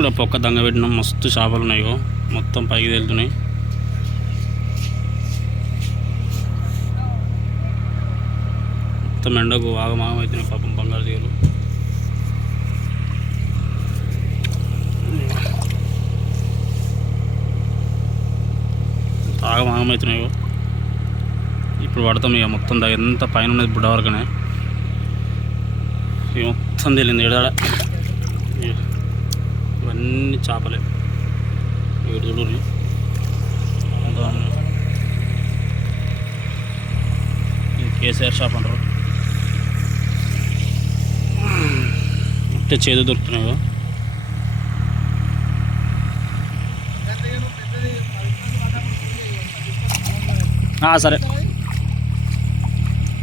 ఇక్కడ పొక్క దంగ పెట్టినాం. మస్తు చేపలు ఉన్నాయో మొత్తం పైకి తేలుతున్నాయి. మొత్తం ఎండకు ఆగమాగం అవుతున్నాయి పాపం బంగారు తీగలు. ఆగమాగం అవుతున్నాయి ఇప్పుడు పడతాం ఇక మొత్తం దా ఎంత పైన ఉన్నది బుడ్డ వరకునే. ఇక మొత్తం తేలింది. ఎడాడ చేపలే. ఇక్కడ చూడు ఇది కేసీఆర్ షాప్ అంటారు. అంటే చేదు దొరుకుతున్నాయి సరే.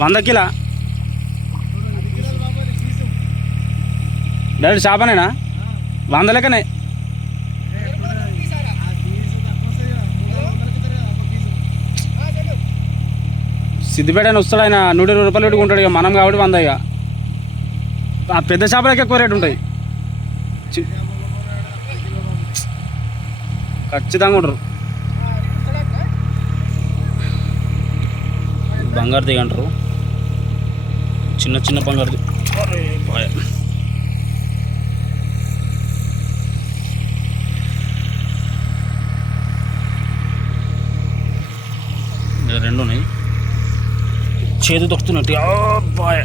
వంద కిలా? డైరెక్ట్ చేపనేనా? వంద లెక్కనే. సిద్దిపేట ఆయన వస్తాడు ఆయన నూట ఇరవై రూపాయలు పెట్టుకుంటాడు ఇక మనం కాబట్టి వంద ఇక. ఆ పెద్ద చేపలకి ఎక్కువ రేటు ఉంటాయి. చి- ఖచ్చితంగా ఉంటారు. బంగారు దిగంటారు. చిన్న చిన్న బంగారు దిగ. అరే బాయ్. ఇక్కడ రెండు ఉన్నాయి చేతి దొక్కుతున్నట్టు బాయ్.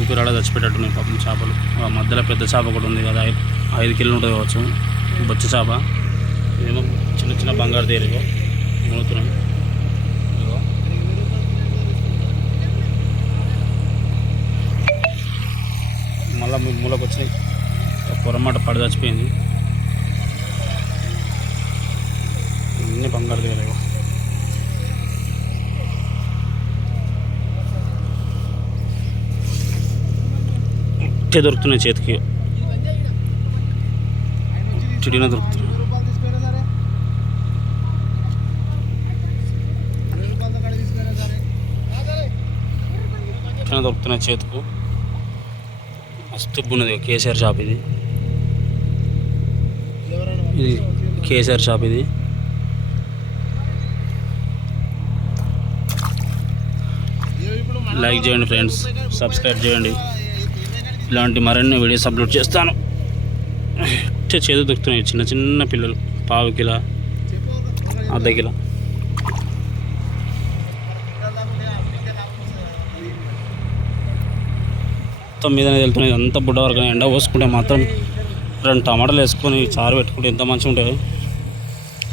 ఊపిరాడ చచ్చిపెట్టట్టున్నాయి పాపం చేపలు. ఆ మధ్యలో పెద్ద చేప కూడా ఉంది కదా. ఐదు కిలో ఉంటుంది కావచ్చు. బొచ్చ చేప. ఇదేమో చిన్న చిన్న బంగారు తేలిగో మునుగుతున్నాయి ఇదిగో. మళ్ళా మూలకు వచ్చినాయి. పొరమాట పడి చచ్చిపోయింది. అన్నీ బంగారు తీయలేవు ఇట్టే దొరుకుతున్నాయి చేతికి. చెడిన దొరుకుతున్నాయి. ఇట్లా దొరుకుతున్నాయి చేతుకు. మస్తు ఉన్నది కేసీఆర్ షాప్ ఇది. ఇది కేసీఆర్ షాప్ ఇది. లైక్ చేయండి ఫ్రెండ్స్ సబ్స్క్రైబ్ చేయండి. ఇలాంటి మరిన్ని వీడియోస్ అప్లోడ్ చేస్తాను. ఇట్టే చేదు దొరుకుతున్నాయి చిన్న చిన్న పిల్లలు పావు కిలో అర్ధ కిలో మొత్తం మీదనే వెళ్తున్నాయి. అంత బుడ్డ వరకు ఎండ పోసుకుంటే మాత్రం రెండు టమాటాలు వేసుకొని చారు పెట్టుకుంటే ఎంత మంచిగా ఉంటుంది.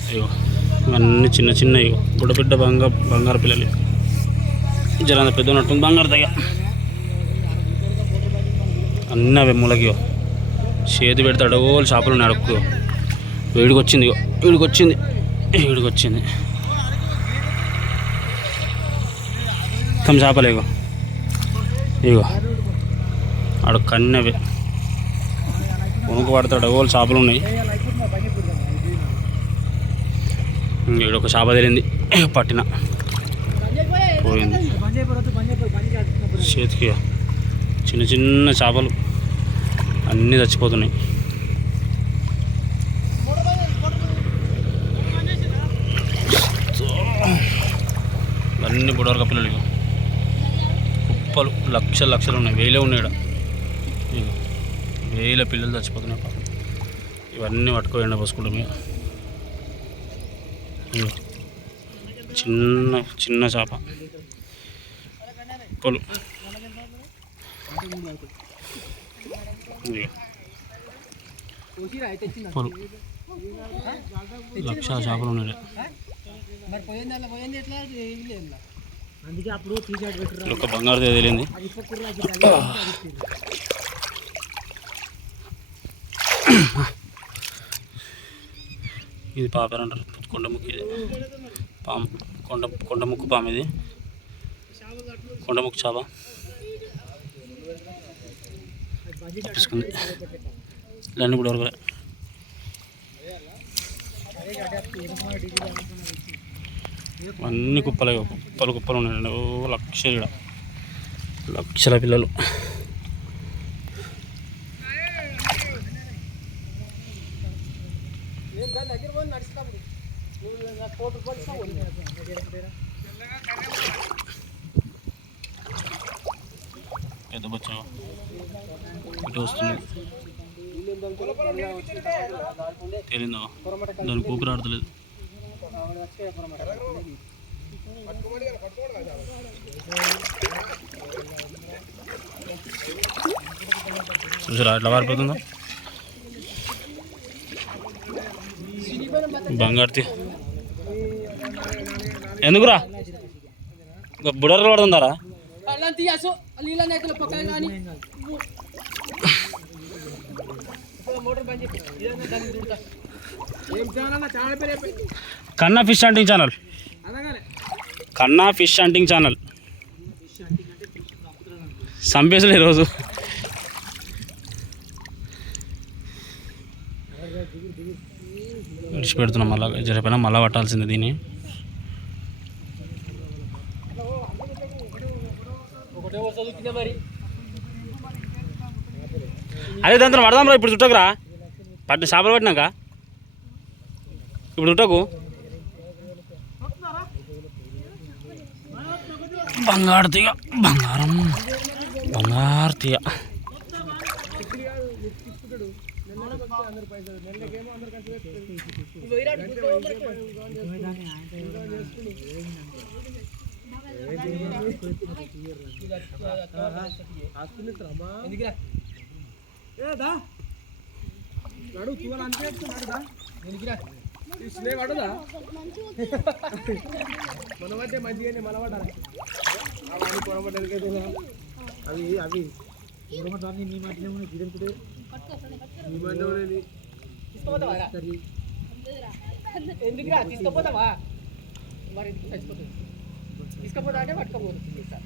అయ్యో ఇవన్నీ చిన్న చిన్న ఇగో బుడ్డ బిడ్డ బంగారు బంగారు పిల్లలు. జరంత పెద్ద ఉన్నట్టుంది బంగారు దగ్గర అన్నీ అవి చేతి పెడతాడు ఓ చేపలు ఉన్నాయి అడుక్కు. వేడికి వచ్చింది ఇగో వీడికి వచ్చింది వీడికి వచ్చింది మొత్తం చేపలు ఇగో. ఇగో. ఆడు కన్నవి ఉనుకు పడతాడు ఓ చేపలు ఉన్నాయి. ఇక్కడ ఒక చేప తెలియంది పట్టిన. పోయింది. చేతికి చిన్న చిన్న చేపలు అన్నీ చచ్చిపోతున్నాయి. అన్ని బుడవరక పిల్లలు కుప్పలు లక్షలు లక్షలు ఉన్నాయి. వేలే ఉన్నాయి ఈడ. వేల పిల్లలు చచ్చిపోతున్నాయి పాపం. ఇవన్నీ పట్టుకోండి పోసుకుంటాం ఇక చిన్న చిన్న చేప. కుప్పలు. కుప్పలు లక్ష చేపలు ఉన్నాయి. ఒక బంగారు తెలియంది ఇది పాపర్ అంటారు కొండ ముక్కు ఇది. పాము కొండ కొండ ముక్కు పాము ఇది. కొండ ముక్కు చేప. పట్టేసుకుంది ఇలాంటి కూడా వరకలే అన్ని కుప్పలే కుప్పలు కుప్పలు ఉన్నాయండి. ఓ లక్ష ఇక్కడ లక్షల పిల్లలు. కోటి రూపాయలు తేలిందా దాని ఊపిరి ఆడతలేదు చూసారా అట్లా పారిపోతుందా? బంగారుతి. ఎందుకురా? బుడర్లు పడుతుందారా అలా తీయసు నీళ్ళ మోటార్ కన్నా ఫిష్ హంటింగ్ ఛానల్ కన్నా ఫిష్ హంటింగ్ ఛానల్ సంపేసలే ఈరోజు. విడిచిపెడుతున్నాం మళ్ళా జరిపోయినా మళ్ళా పట్టాల్సింది దీన్ని. అదే దాంతో పడదాం రా ఇప్పుడు చుట్టకురా. పట్టిన చేపలు పట్టినాక. ఇప్పుడు చుట్టకు బంగారు తీగ బంగారం. బంగారు తీగ. ఎందుకురా? స్నే పడదా? మన పట్టే మంచిగానే మన పడాలి అవి కొనబడ్డది అవి అవి. కొనబడ్డాన్ని నీ మధ్యలో ఉన్న గిరంకుడే. నీ ఉన్నది. తీసుకుపోతావా? ఎందుకురా? తీసుకుపోతావా? మరి ఎందుకు చచ్చిపోతుంది. తీసుకుపోతా అంటే పట్టుకోపోతుంది సార్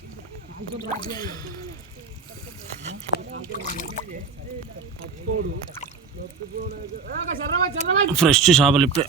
ഫ്രഷ് ചാപലിപ്പ്